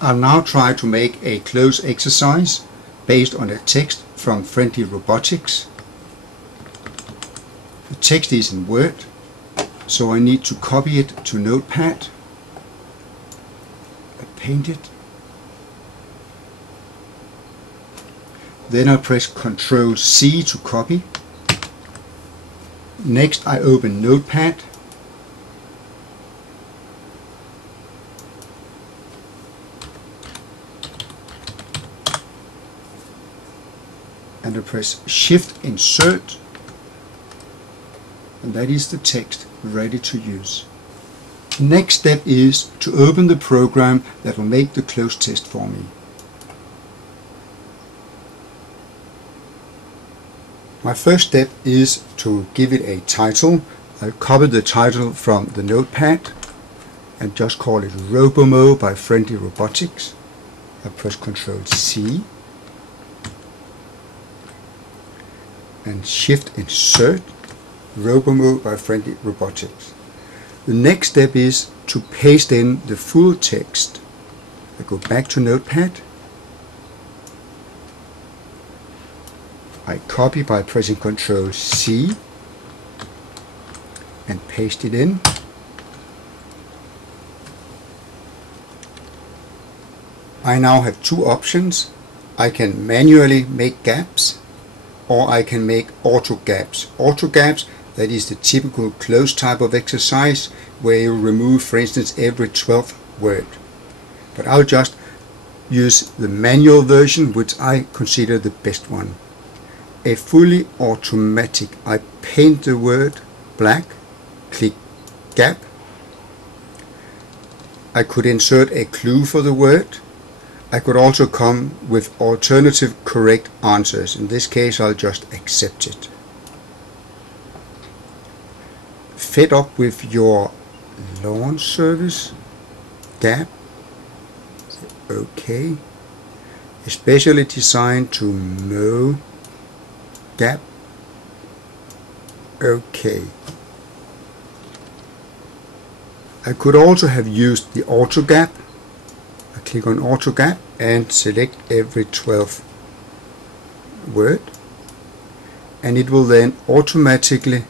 I'll now try to make a cloze exercise based on a text from Friendly Robotics. The text is in Word, so I need to copy it to Notepad. I paint it. Then I press Ctrl C to copy. Next I open Notepad. And I press Shift Insert, and that is the text ready to use. Next step is to open the program that will make the cloze test for me. My first step is to give it a title. I'll copy the title from the Notepad and just call it Robomo by Friendly Robotics. I press Ctrl C and Shift Insert, Robomo by Friendly Robotics. The next step is to paste in the full text. I go back to Notepad. I copy by pressing Ctrl C and paste it in. I now have two options. I can manually make gaps, or I can make auto gaps. Auto gaps, that is the typical cloze type of exercise where you remove, for instance, every 12th word. But I'll just use the manual version, which I consider the best one. A fully automatic, I paint the word black, click gap. I could insert a clue for the word. I could also come with alternative correct answers. In this case, I'll just accept it. Fed up with your lawn service gap. OK. Especially designed to mow gap. OK. I could also have used the auto gap. I click on auto gap and select every 12th word, and it will then automatically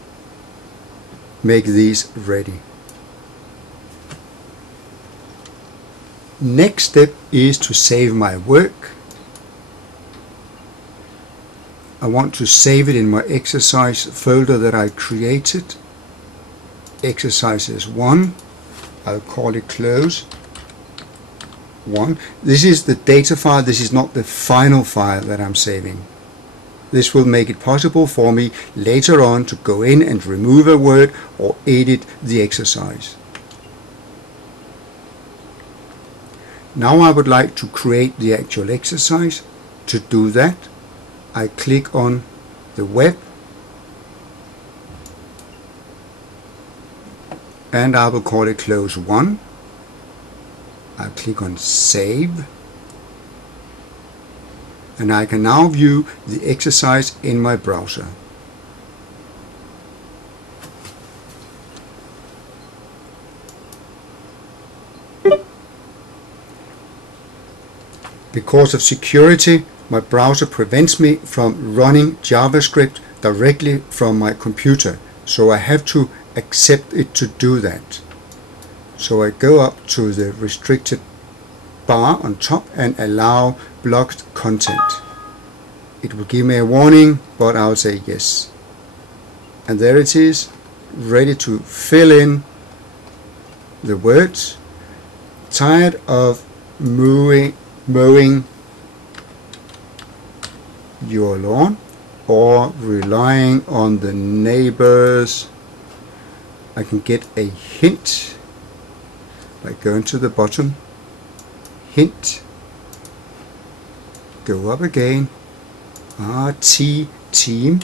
make these ready. Next step is to save my work. I want to save it in my exercise folder that I created. Exercises 1. I'll call it Cloze 1. This is the data file. This is not the final file that I'm saving. This will make it possible for me later on to go in and remove a word or edit the exercise. Now I would like to create the actual exercise. To do that, I click on the web and I will call it Cloze 1. I'll click on Save, and I can now view the exercise in my browser. Because of security, my browser prevents me from running JavaScript directly from my computer, so I have to accept it to do that. So I go up to the restricted bar on top and allow blocked content. It will give me a warning, but I'll say yes. And there it is, ready to fill in the words. Tired of mowing your lawn or relying on the neighbors? I can get a hint by going to the bottom, hint, go up again, RT team,